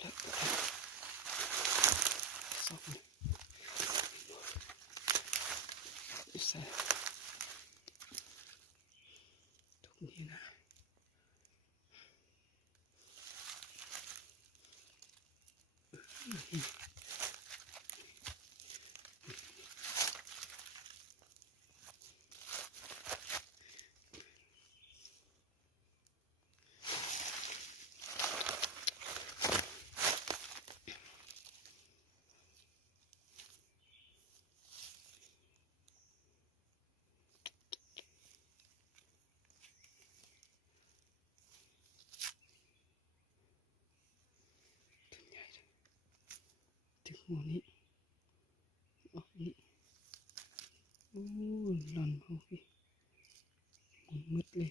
แล้วสองใส่ตรงนี้นะถึงหัวนี้ออกนี้โอ้หล่อนโอเคหมุนมืดเลย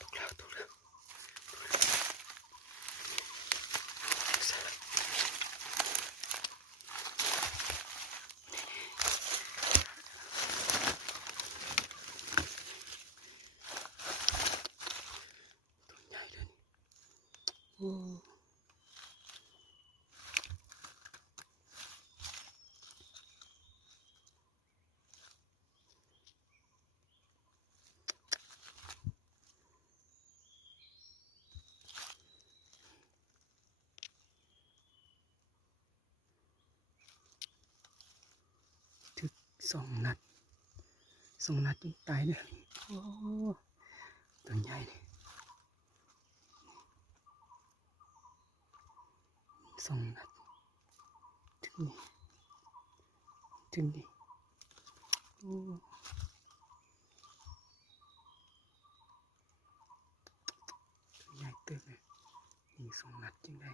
ถูกแล้วตัวใหญ่เลยโอ้ถึก2 นัดยังตายเลยโอ้ตัวใหญ่เลย2 นัดถึงนี่โอ้ตัวใหญ่เติบเลยมี2 นัดจึงได้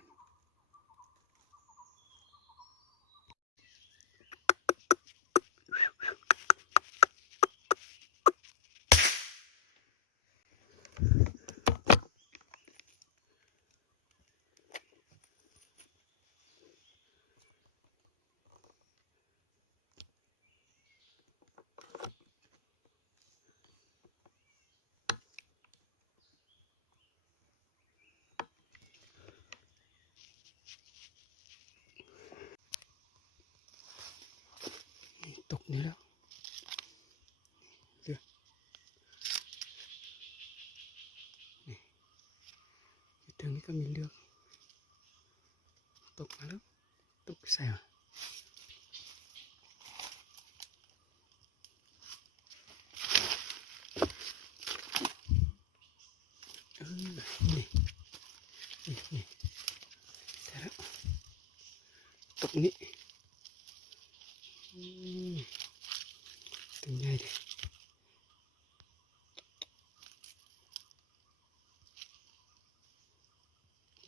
ตกนี่แล้วเรือนี่อยู่ตรงนี้ก็มีเรือตกมาแล้วตกใส่มานี่ใช่แล้วตกนี้ตัวใหญ่ดิ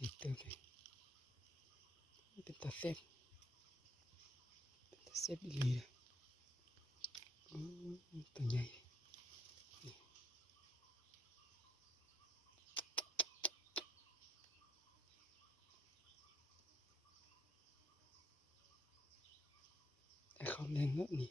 ยิ่เติมเลยเป็นตาเซฟอีหลีเลยตัวใหญ่แต่เขาแรงแล้วนี่